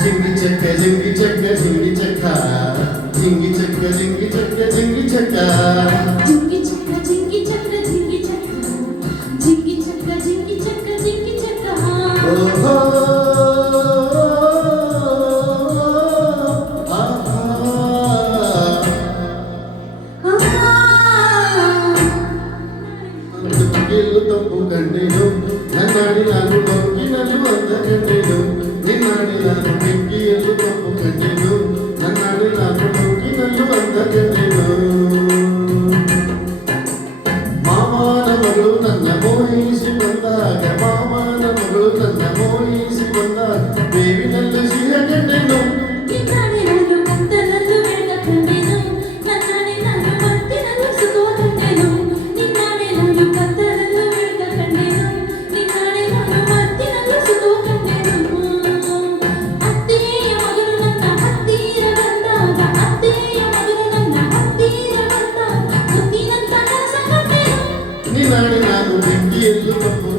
జింగి చెక్క జింగి చెక్క జింగి చెక్క జింగి చెక్క జింగి చెక్క జింగి చెక్క జింగి చెక్క జింగి చెక్క జింగి చెక్క జింగి చెక్క జింగి చెక్క జింగి చెక్క ఓహో గిల్లు తప్పు కండేను నన్నాడి నాకు తొక్కి నన్ను అంత కండేను నిన్నాడి నాకు పెంకి ఎల్లు తప్పు కండేను నన్నాడి నాకు తొక్కి నన్ను అంత కండేను ಮಾಮನ ಮಗಳು ನನ್ನ ಮೋಹಿಸಿ ಬಂದಾಗ ಮಾಮನ ಮಗಳು ನನ್ನ ಮೋಹಿಸಿ ಬಂದಾಗ ಬೇವಿನಲ್ಲೂ ಸಿಹ ಕಂಡೆನು ನಿನ್ನಾಡಿ ನಾನು ಕತ್ತಲಲ್ಲೂ ಬೆಳಕ ಕಂಡೆನು ನನ್ನಾಡಿ ನಾನು ಮತ್ತಿನಲ್ಲೂ ಸುಖವ ಕಂಡೆನು ನಿನ್ನಾಡಿ ನಾನು ಕತ್ತಲಲ್ಲೂ ಬೆಳಕ ಕಂಡೆನು ನಿನ್ನಾಡಿ ನಾನು ಮತ್ತಿನಲ್ಲೂ ಸುಖವ ಕಂಡೆನು ಅತ್ತೆಯ ಮಗನು ನನ್ನ ಹತ್ತಿರ ಬಂದಾಗ ಅತ್ತೆಯ ಮಗನು ನನ್ನ ಹತ್ತಿರ ಬಂದಾಗ ಮುತ್ತಿನಂತ ಕನಸ ಕಂಡೆನು ನಿನ್ನಾಡಿ ನಾನು ಬೆಂಕಿಯಲ್ಲೂ ತಪ್ಪು